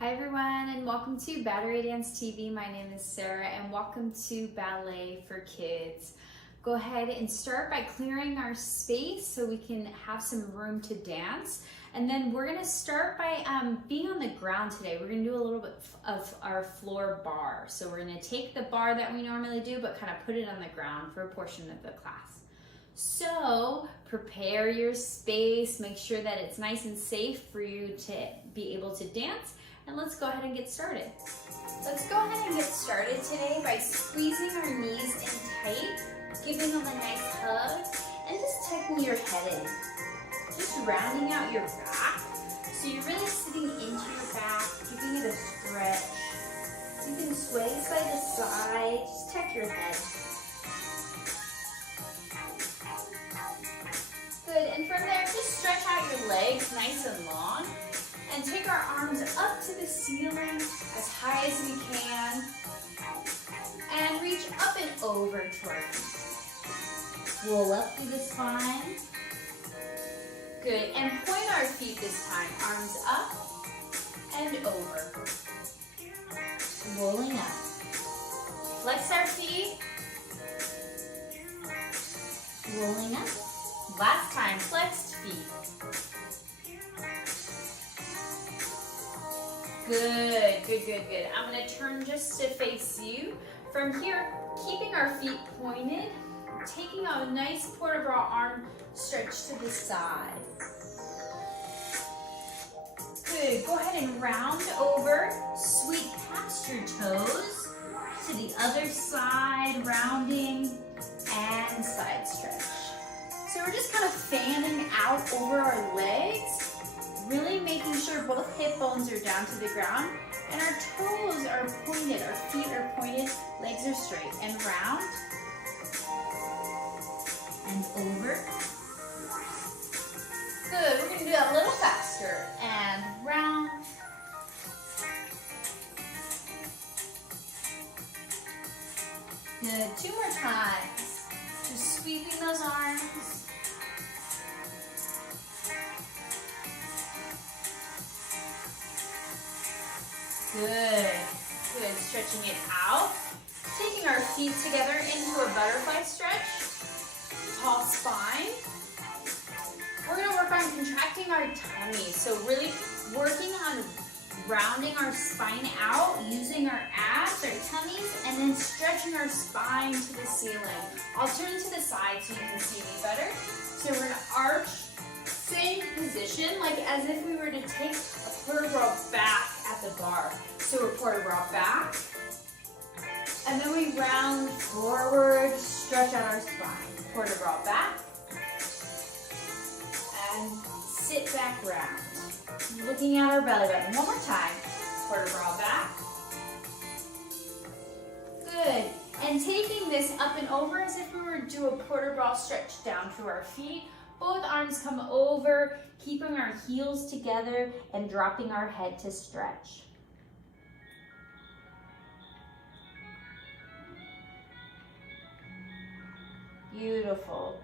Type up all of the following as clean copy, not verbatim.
Hi everyone, and welcome to Battery Dance TV. My name is Sarah and welcome to Ballet for Kids. Go ahead and start by clearing our space so we can have some room to dance. And then we're gonna start by being on the ground today. We're gonna do a little bit of our floor bar. So we're gonna take the bar that we normally do, but kind of put it on the ground for a portion of the class. So prepare your space, make sure that it's nice and safe for you to be able to dance. And let's go ahead and get started. Let's go ahead and get started today by squeezing our knees in tight, giving them a nice hug, and just tucking your head in. Just rounding out your back. So you're really sitting into your back, giving it a stretch. You can sway side to side, just tuck your head. Good, and from there, just stretch out your legs nice and long. And take our arms up to the ceiling as high as we can. And reach up and over to our feet. Roll up through the spine. Good, and point our feet this time. Arms up and over. Rolling up. Flex our feet. Rolling up. Last time, flexed feet. Good, good, good, good. I'm gonna turn just to face you. From here, keeping our feet pointed, taking a nice port de bras arm stretch to the side. Good, go ahead and round over, sweep past your toes to the other side, rounding and side stretch. So we're just kind of fanning out over our legs, really making sure both hip bones are down to the ground and our toes are pointed, our feet are pointed, legs are straight, and round and over. Good, we're gonna do that a little faster, and round. Good, 2 more times. Just sweeping those arms. Good, good, stretching it out. Taking our feet together into a butterfly stretch, tall spine. We're gonna work on contracting our tummy. So really working on rounding our spine out, using our abs, our tummies, and then stretching our spine to the ceiling. I'll turn to the side so you can see me better. So we're gonna arch, same position, like as if we were to take a port de bras back at the bar. So we're port de bras back, and then we round forward, stretch out our spine. Port de bras back, and sit back round. Looking at our belly button. One more time. Port de bras back. Good. And taking this up and over as if we were to do a port de bras stretch down through our feet. Both arms come over, keeping our heels together and dropping our head to stretch. Beautiful.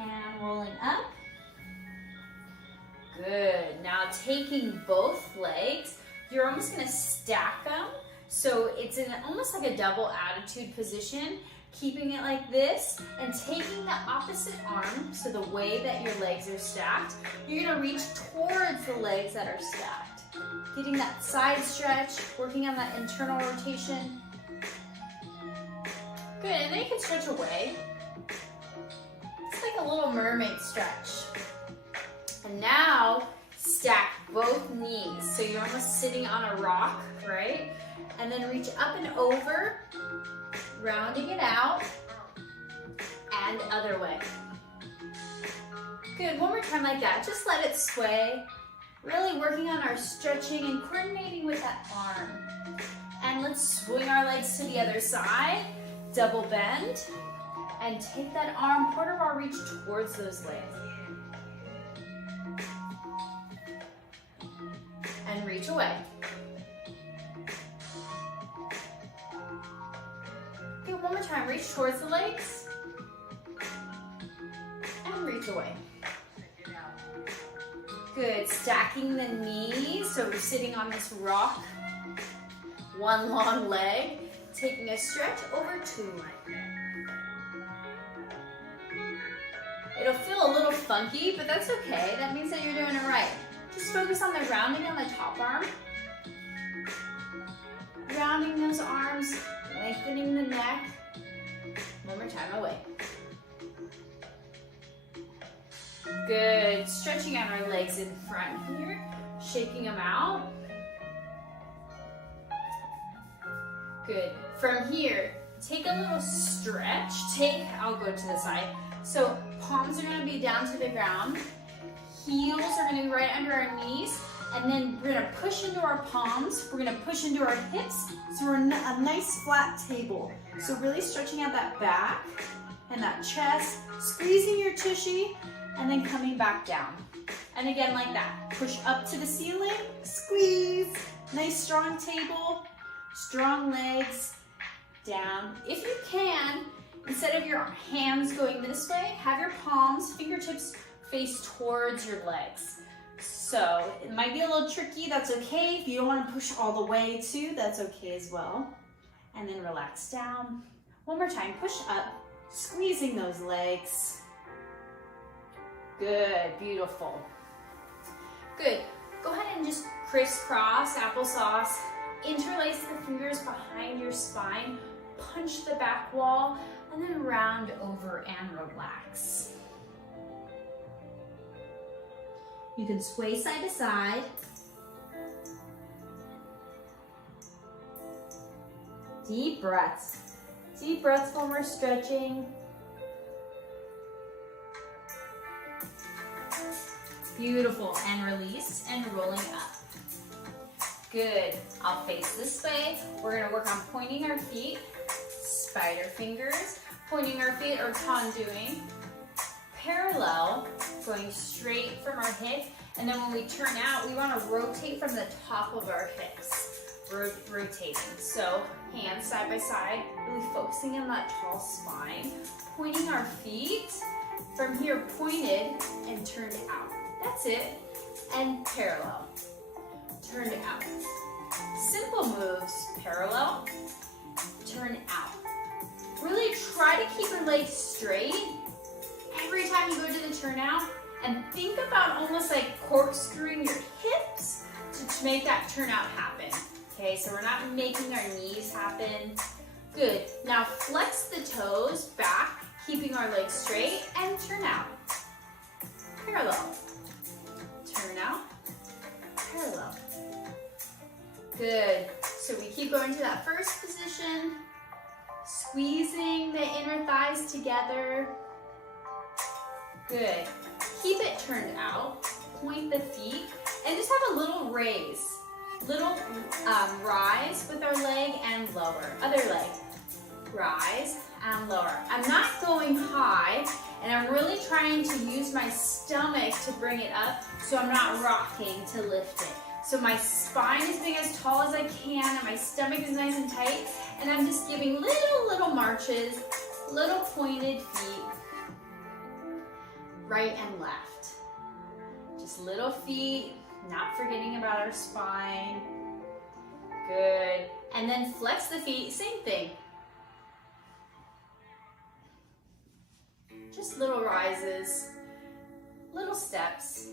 And rolling up. Good. Now taking both legs, you're almost going to stack them. So it's in almost like a double attitude position. Keeping it like this and taking the opposite arm, so the way that your legs are stacked, you're gonna reach towards the legs that are stacked. Getting that side stretch, working on that internal rotation. Good, and then you can stretch away. It's like a little mermaid stretch. And now, stack both knees. So you're almost sitting on a rock, right? And then reach up and over, rounding it out, and other way. Good, one more time like that. Just let it sway. Really working on our stretching and coordinating with that arm. And let's swing our legs to the other side, double bend, and take that arm, port de bras reach towards those legs. And reach away. Good, one more time, reach towards the legs, and reach away. Good, stacking the knees, so we're sitting on this rock. One long leg, taking a stretch over two. It'll feel a little funky, but that's okay. That means that you're doing it right. Just focus on the rounding on the top arm. Rounding those arms, lengthening the neck. One more time, away. Good, stretching out our legs in front here, shaking them out. Good, from here, take a little stretch. I'll go to the side. So palms are gonna be down to the ground. Heels are gonna be right under our knees. And then we're gonna push into our palms. We're gonna push into our hips. So we're a nice flat table. So really stretching out that back and that chest, squeezing your tushy, and then coming back down. And again, like that. Push up to the ceiling, squeeze. Nice strong table, strong legs, down. If you can, instead of your hands going this way, have your palms, fingertips face towards your legs. So it might be a little tricky, that's okay. If you don't want to push all the way too, that's okay as well. And then relax down. One more time, push up, squeezing those legs. Good, beautiful. Good, go ahead and just crisscross, applesauce. Interlace the fingers behind your spine, punch the back wall, and then round over and relax. You can sway side to side. Deep breaths. Deep breaths when we're stretching. Beautiful, and release and rolling up. Good, I'll face this way. We're gonna work on pointing our feet, spider fingers, pointing our feet or tonduing. Parallel, going straight from our hip, and then when we turn out, we wanna rotate from the top of our hips. Rotating, so hands side by side, really focusing on that tall spine, pointing our feet, from here pointed and turned out. That's it, and parallel, turned out. Simple moves, parallel, turn out. Really try to keep your legs straight every time you go to the turnout, and think about almost like corkscrewing your hips to make that turnout happen. Okay, so we're not making our knees happen. Good, now flex the toes back, keeping our legs straight, and turn out. Parallel, turn out, parallel. Good, so we keep going to that first position, squeezing the inner thighs together. Good, keep it turned out, point the feet, and just have a little raise. Little rise with our leg and lower. Other leg, rise and lower. I'm not going high, and I'm really trying to use my stomach to bring it up, so I'm not rocking to lift it. So my spine is being as tall as I can, and my stomach is nice and tight, and I'm just giving little marches, little pointed feet, right and left. Just little feet, not forgetting about our spine. Good. And then flex the feet, same thing. Just little rises, little steps.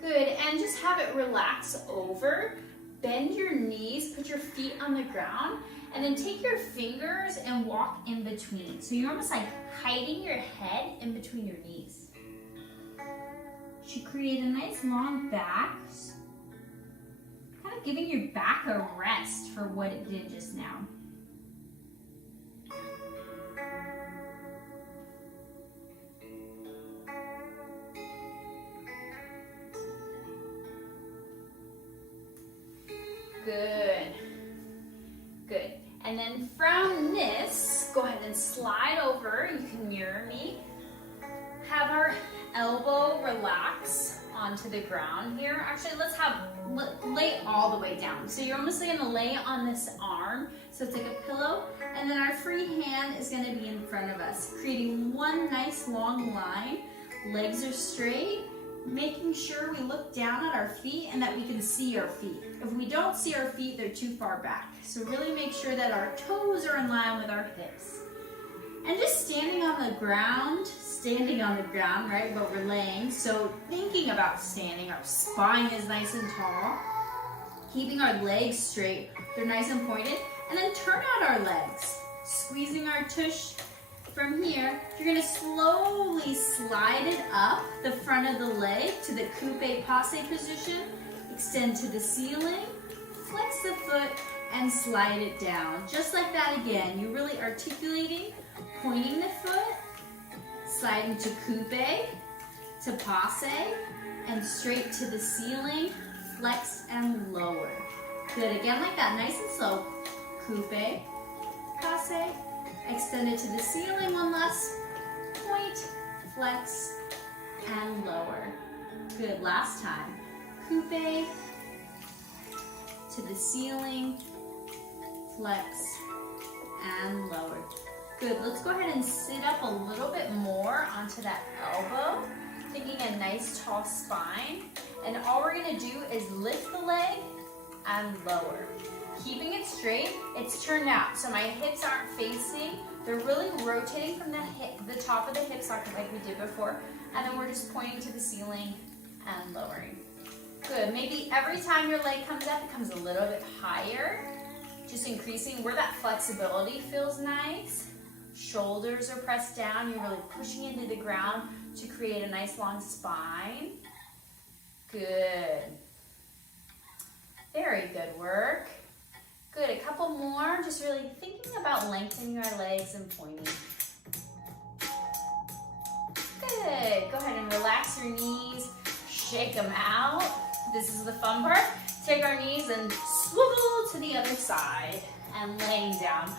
Good, and just have it relax over. Bend your knees, put your feet on the ground, and then take your fingers and walk in between. So you're almost like hiding your head in between your knees. Should create a nice long back, kind of giving your back a rest for what it did just now. Good, good. And then from this, go ahead and slide over. You can mirror me. Have our elbow relax onto the ground here. Actually, let's lay all the way down. So you're almost gonna lay on this arm. So it's like a pillow. And then our free hand is gonna be in front of us, creating one nice long line. Legs are straight, making sure we look down at our feet and that we can see our feet. If we don't see our feet, they're too far back. So really make sure that our toes are in line with our hips. And just standing on the ground, right, but we're laying. So thinking about standing, our spine is nice and tall. Keeping our legs straight, they're nice and pointed. And then turn out our legs. Squeezing our tush from here. You're gonna slowly slide it up the front of the leg to the coupe passe position. Extend to the ceiling, flex the foot, and slide it down. Just like that again. You're really articulating, pointing the foot, sliding to coupe, to passe, and straight to the ceiling, flex and lower. Good, again like that, nice and slow. Coupe, passe, extend it to the ceiling, one last point, flex and lower. Good, last time. Coupe, to the ceiling, flex and lower. Good, let's go ahead and sit up a little bit more onto that elbow, taking a nice tall spine. And all we're gonna do is lift the leg and lower. Keeping it straight, it's turned out. So my hips aren't facing, they're really rotating from the top of the hip socket like we did before. And then we're just pointing to the ceiling and lowering. Good, maybe every time your leg comes up, it comes a little bit higher. Just increasing where that flexibility feels nice. Shoulders are pressed down, you're really pushing into the ground to create a nice long spine. Good. Very good work. Good, a couple more, just really thinking about lengthening your legs and pointing. Good, go ahead and relax your knees, shake them out. This is the fun part. Take our knees and swivel to the other side and laying down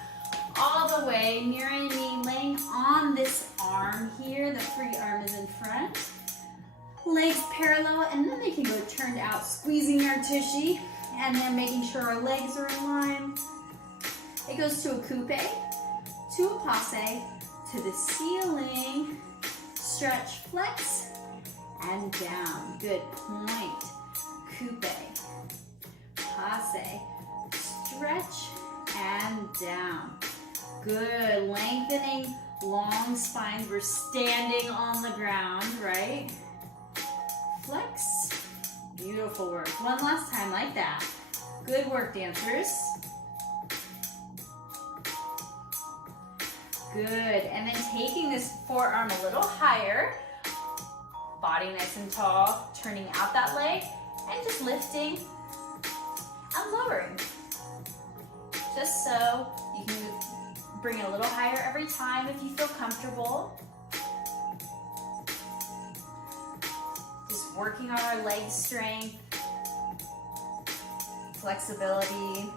all the way, mirroring me, laying on this arm here. The free arm is in front. Legs parallel, and then they can go turned out, squeezing our tushy, and then making sure our legs are in line. It goes to a coupe, to a passe, to the ceiling, stretch, flex, and down. Good, point, coupe, passe, stretch, and down. Good, lengthening, long spines. We're standing on the ground, right? Flex, beautiful work. One last time like that. Good work, dancers. Good, and then taking this forearm a little higher, body nice and tall, turning out that leg, and just lifting and lowering. Just so you can bring it a little higher every time if you feel comfortable. Just working on our leg strength, flexibility.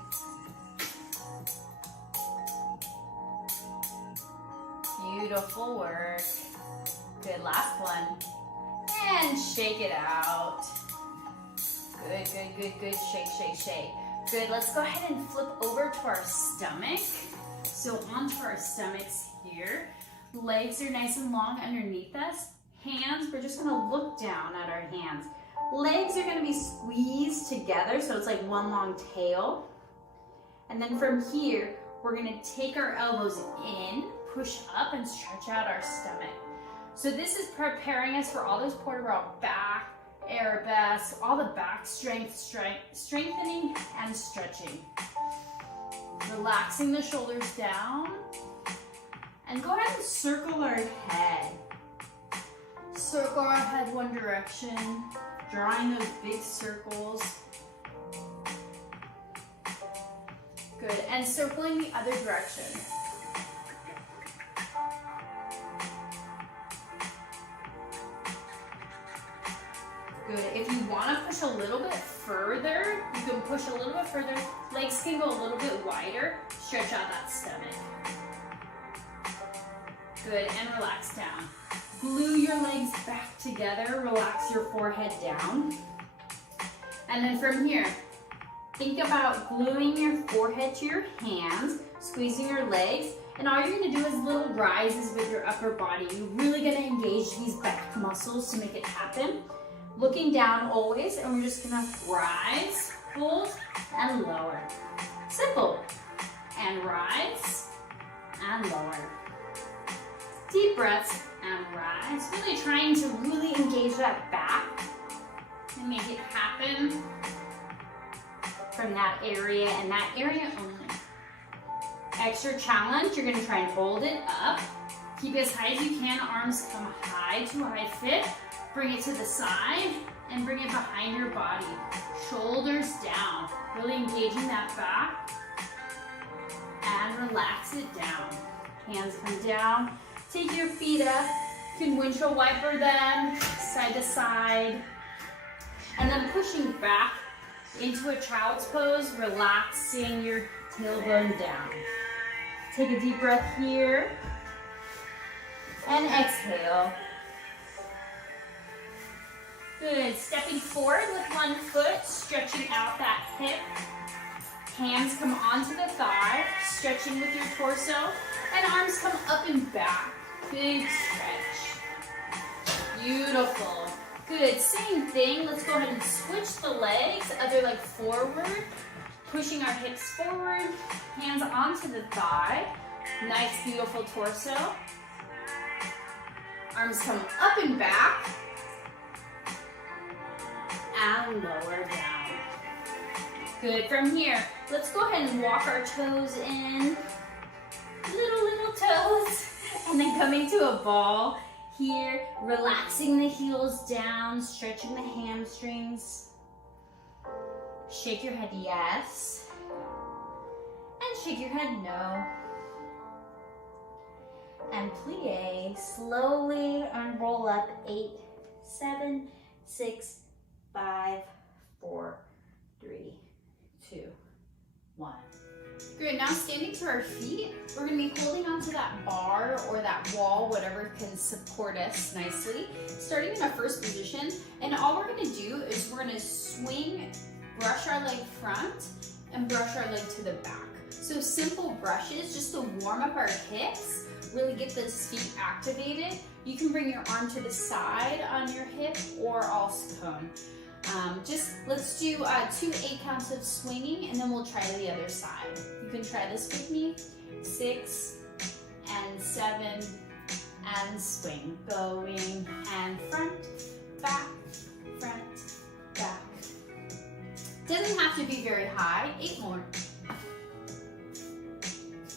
Beautiful work. Good, last one. And shake it out. Good, good, good, good. Shake, shake, shake. Good, let's go ahead and flip over to our stomach. So onto our stomachs here. Legs are nice and long underneath us. Hands, we're just gonna look down at our hands. Legs are gonna be squeezed together, so it's like one long tail. And then from here, we're gonna take our elbows in, push up, and stretch out our stomach. So this is preparing us for all those portobello back, arabesque, all the back strength, strengthening and stretching. Relaxing the shoulders down. And go ahead and circle our head. Circle our head one direction, drawing those big circles. Good, and circling the other direction. Good, if you want to push a little bit further, you can push a little bit further. Legs can go a little bit wider. Stretch out that stomach. Good, and relax down. Glue your legs back together. Relax your forehead down. And then from here, think about gluing your forehead to your hands, squeezing your legs, and all you're gonna do is little rises with your upper body. You're really gonna engage these back muscles to make it happen. looking down always, and we're just gonna rise, hold, and lower. Simple. And rise, and lower. Deep breaths, and rise. Really trying to really engage that back and make it happen from that area and that area only. Extra challenge, you're gonna try and hold it up. Keep it as high as you can, arms come high to a high fit. Bring it to the side and bring it behind your body. Shoulders down, really engaging that back. And relax it down. Hands come down, take your feet up. You can windshield wiper them side to side. And then pushing back into a child's pose, relaxing your tailbone down. Take a deep breath here. And exhale. Good, stepping forward with one foot, stretching out that hip. Hands come onto the thigh, stretching with your torso, and arms come up and back. Big stretch. Beautiful. Good, same thing. Let's go ahead and switch the legs, other leg forward, pushing our hips forward, hands onto the thigh. Nice, beautiful torso. Arms come up and back, and lower down. Good, from here, let's go ahead and walk our toes in, little toes, and then coming to a ball here, relaxing the heels down, stretching the hamstrings. Shake your head yes, and shake your head no. And plie, slowly unroll up, 8, 7, 6, 5, 4, 3, 2, 1. Good, now standing to our feet, we're gonna be holding onto that bar or that wall, whatever can support us nicely. Starting in our first position, and all we're gonna do is we're gonna swing, brush our leg front, and brush our leg to the back. So simple brushes, just to warm up our hips, really get those feet activated. You can bring your arm to the side on your hip or also cone. Let's do 2 8 counts of swinging, and then we'll try the other side. You can try this with me. 6 and 7 and swing. Going and front, back, back. Doesn't have to be very high. 8 more.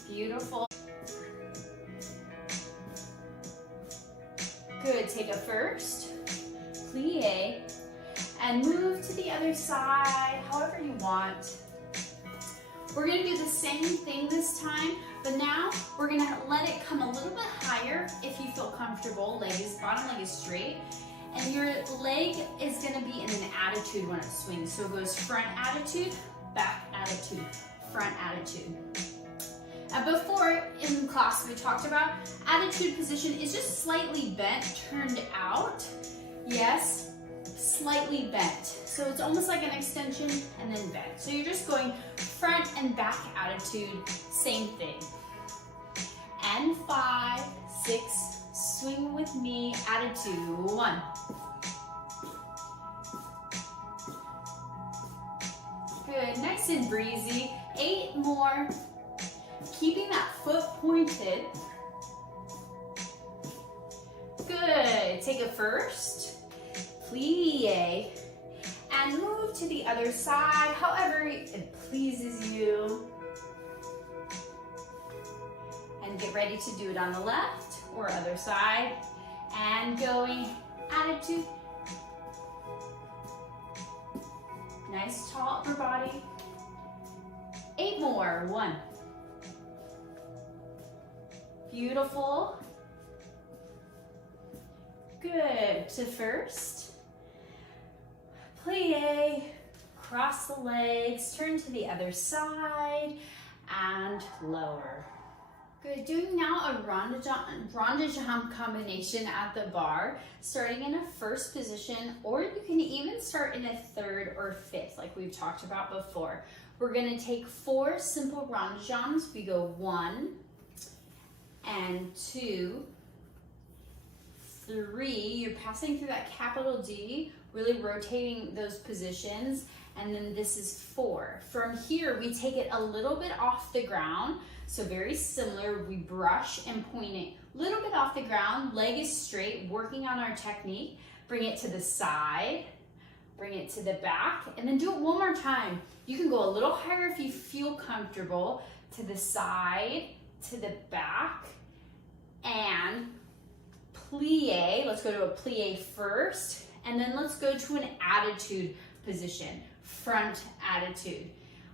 Beautiful. Good, take a first, plie, and move to the other side, however you want. We're gonna do the same thing this time, but now we're gonna let it come a little bit higher if you feel comfortable. Bottom leg is straight, and your leg is gonna be in an attitude when it swings. So it goes front attitude, back attitude, front attitude. Before in class we talked about attitude position is just slightly bent, turned out. Yes, slightly bent. So it's almost like an extension and then bent. So you're just going front and back attitude, same thing. And 5, 6, swing with me, attitude, 1. Good, nice and breezy. 8 more. Keeping that foot pointed. Good, take a first, plie, and move to the other side, however it pleases you. And get ready to do it on the left or other side. And going, attitude. Nice tall upper body. 8 more, 1. Beautiful. Good, to first. Plie, cross the legs, turn to the other side, and lower. Good, doing now a rond de jambe combination at the bar, starting in a first position, or you can even start in a 3rd or 5th, like we've talked about before. We're gonna take 4 simple rond de jambes. We go 1, and 2, 3, you're passing through that capital D, really rotating those positions. And then this is 4. From here, we take it a little bit off the ground. So very similar, we brush and point it a little bit off the ground, leg is straight, working on our technique. Bring it to the side, bring it to the back, and then do it one more time. You can go a little higher if you feel comfortable, to the side, to the back, and plie. Let's go to a plie first, and then let's go to an attitude position, front attitude.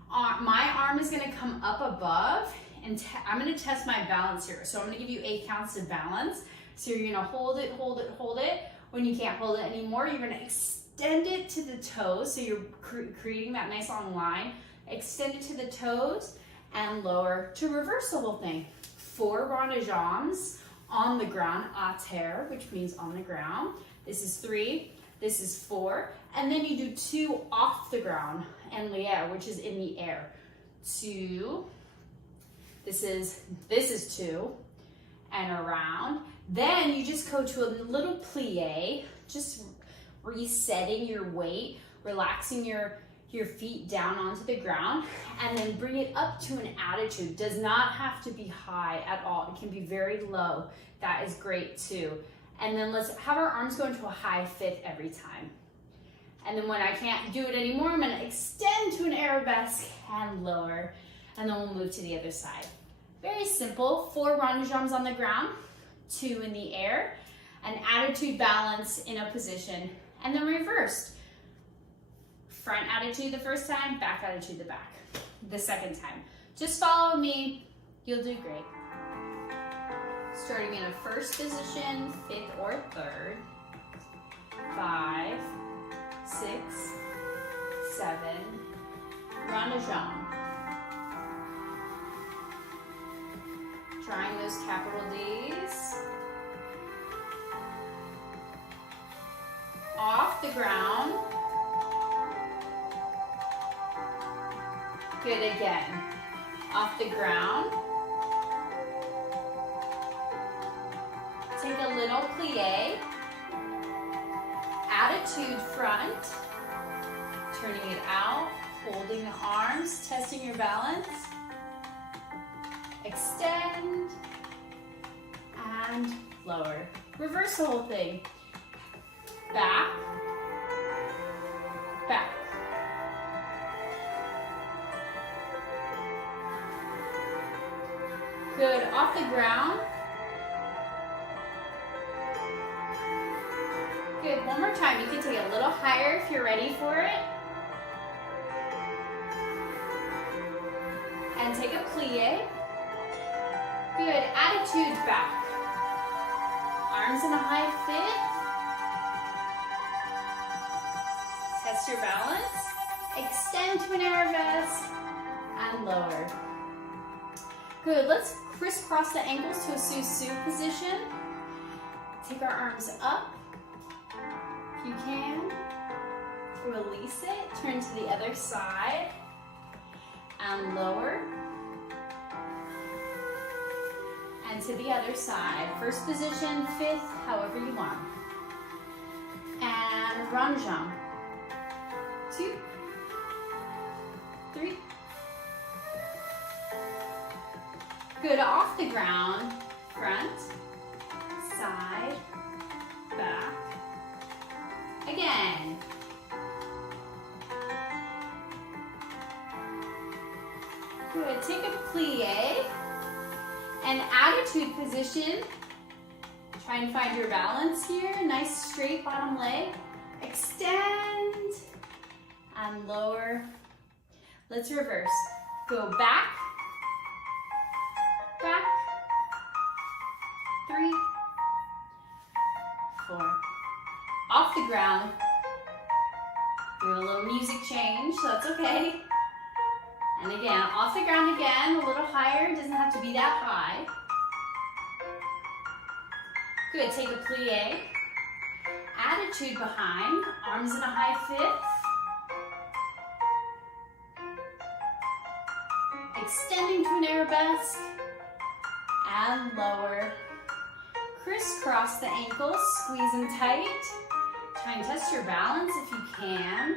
My arm is gonna come up above, and I'm gonna test my balance here. So I'm gonna give you 8 counts of balance. So you're gonna hold it, hold it, hold it. When you can't hold it anymore, you're gonna extend it to the toes. So you're creating that nice long line. Extend it to the toes and lower to reverse the whole thing. 4 rond de jambes on the ground, à terre, which means on the ground. This is 3, this is 4. And then you do 2 off the ground, en l'air, which is in the air. 2, this is 2, and around. Then you just go to a little plie, just resetting your weight, relaxing your feet down onto the ground, and then bring it up to an attitude. Does not have to be high at all. It can be very low. That is great too. And then let's have our arms go into a high fifth every time. And then when I can't do it anymore, I'm gonna extend to an arabesque and lower, and then we'll move to the other side. Very simple, 4 rond de jambes on the ground, 2 in the air, an attitude balance in a position, and then reversed. Front attitude the first time, back attitude the second time. Just follow me, you'll do great. Starting in a first position, 5th or 3rd, 5, 6, 7, rond de jambe. Trying those capital D's. Off the ground. Good again. Off the ground. Take a little plie. Attitude front. Turning it out. Holding the arms. Testing your balance. Extend. And lower. Reverse the whole thing. Back. Back. Good, off the ground. Good, one more time. You can take it a little higher if you're ready for it. And take a plie. Good, attitude back. Arms in a high fifth. Test your balance. Extend to an arabesque and lower. Good, let's crisscross the ankles to a sous-sus position. Take our arms up, if you can. Release it, turn to the other side, and lower. And to the other side. First position, 5th, however you want. And rond de jambe. 2, 3. Good, off the ground, front, side, back. Again. Good, take a plie. An attitude position. Try and find your balance here. Nice straight bottom leg. Extend and lower. Let's reverse. Go back, back, 3, 4. Off the ground. Doing a little music change, so that's okay. And again, off the ground again, a little higher, doesn't have to be that high. Good, take a plie. Attitude behind, arms in a high fifth. Extending to an arabesque and lower. Crisscross the ankles, squeeze them tight. Try and test your balance if you can.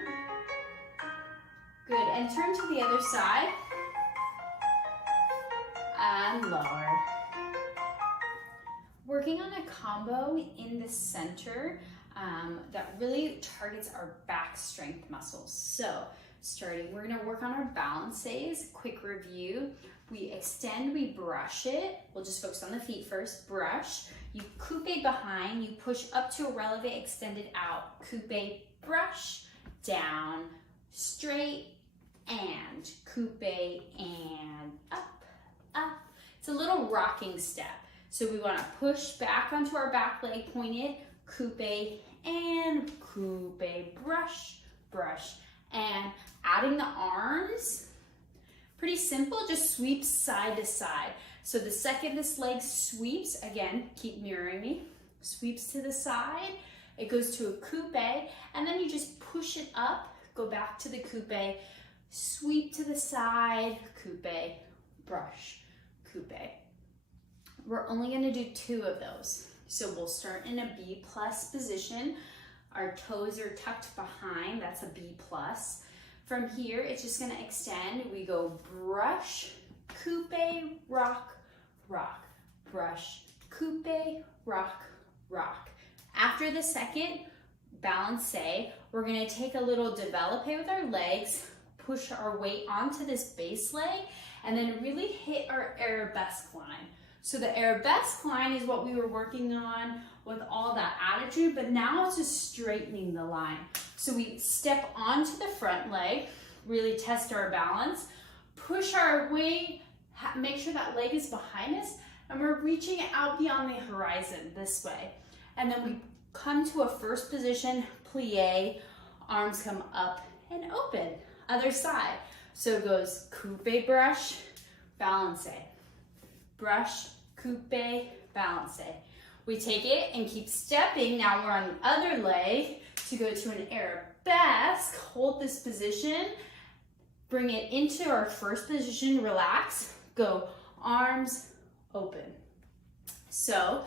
Good, and turn to the other side. And lower. Working on a combo in the center that really targets our back strength muscles. So starting, we're gonna work on our balances. Quick review. We extend, we brush it. We'll just focus on the feet first. Brush. You coupe behind, you push up to a releve, extended out. Coupe, brush, down, straight, and coupe, and up, up. It's a little rocking step. So we wanna push back onto our back leg pointed, coupe, and coupe, brush, brush, and adding the arms. Pretty simple, just sweeps side to side. So the second this leg sweeps, again, keep mirroring me, sweeps to the side, it goes to a coupe, and then you just push it up, go back to the coupe, sweep to the side, coupe, brush, coupe. We're only gonna do 2 of those. So we'll start in a B plus position. Our toes are tucked behind, that's a B plus. From here, it's just gonna extend. We go brush, coupe, rock, rock, brush, coupe, rock, rock. After the second balance, we're gonna take a little develope with our legs, push our weight onto this base leg, and then really hit our arabesque line. So the arabesque line is what we were working on with all that attitude, but now it's just straightening the line. So we step onto the front leg, really test our balance, push our weight, make sure that leg is behind us, and we're reaching out beyond the horizon this way. And then we come to a first position, plie, arms come up and open, other side. So it goes coupe, brush, balance, brush, coupe, balance. We take it and keep stepping. Now we're on the other leg to go to an arabesque. Hold this position, bring it into our first position, relax, go arms open. So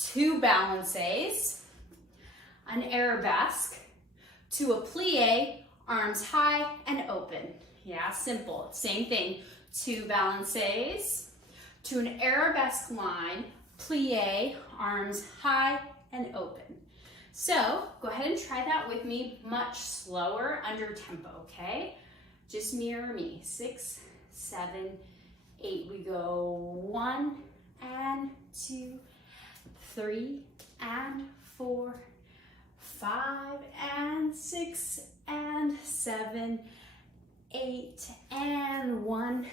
2 balances, an arabesque, to a plie, arms high and open. Yeah, simple, same thing. 2 balances, to an arabesque line, plie, arms high and open. So go ahead and try that with me, much slower, under tempo, okay? Just mirror me, 6, 7, 8. We go 1 and 2, 3 and 4, 5 and 6 and 7, 8 and 1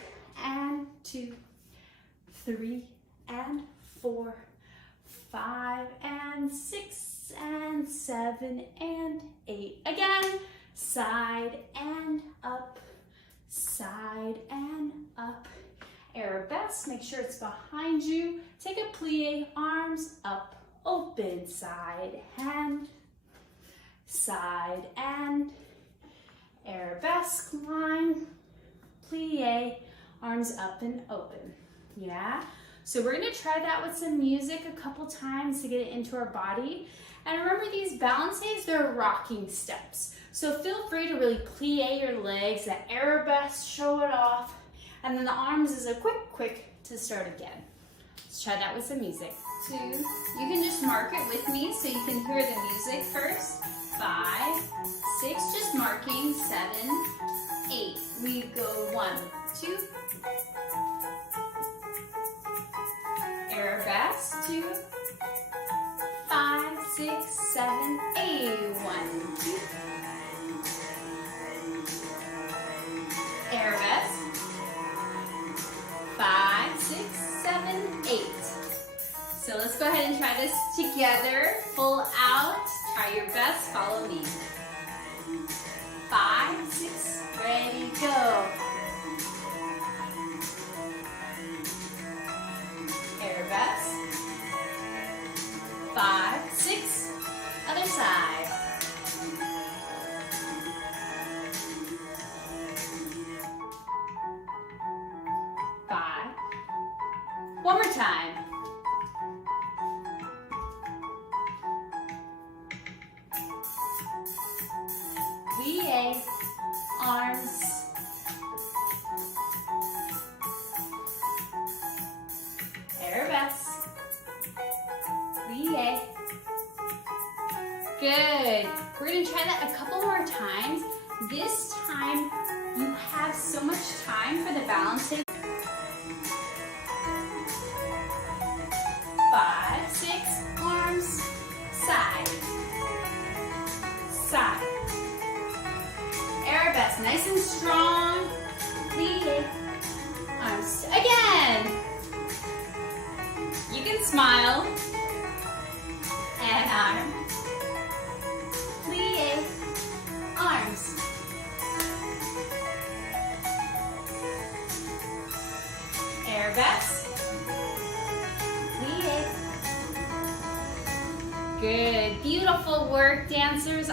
and 2, 3 and 4, 5 and 6 and 7 and 8. Again, side and up, side and up. Arabesque, make sure it's behind you. Take a plie, arms up, open, side and arabesque line, plie, arms up and open. Yeah? So we're gonna try that with some music a couple times to get it into our body. And remember, these balances, they're rocking steps. So feel free to really plie your legs, that arabesque, show it off. And then the arms is a quick to start again. Let's try that with some music. 2, you can just mark it with me so you can hear the music first. 5, 6, just marking, 7, 8. We go 1, 2, arabesque, 2, 5, 6, 7, 8. 1, 2. Arabesque. 5, 6, 7, 8. So let's go ahead and try this together. Full out. Try your best. Follow me. 5, 6. Ready, go. Arabesque. 5, 6. Other side. 5. One more time. 6, try that a couple more times. This time, you have so much time for the balancing. 5, 6, arms, side, side. Arabesque, nice and strong. Plie, arms, again. You can smile, and arm, plie, arms. Arabesque, plie. Good, beautiful work, dancers.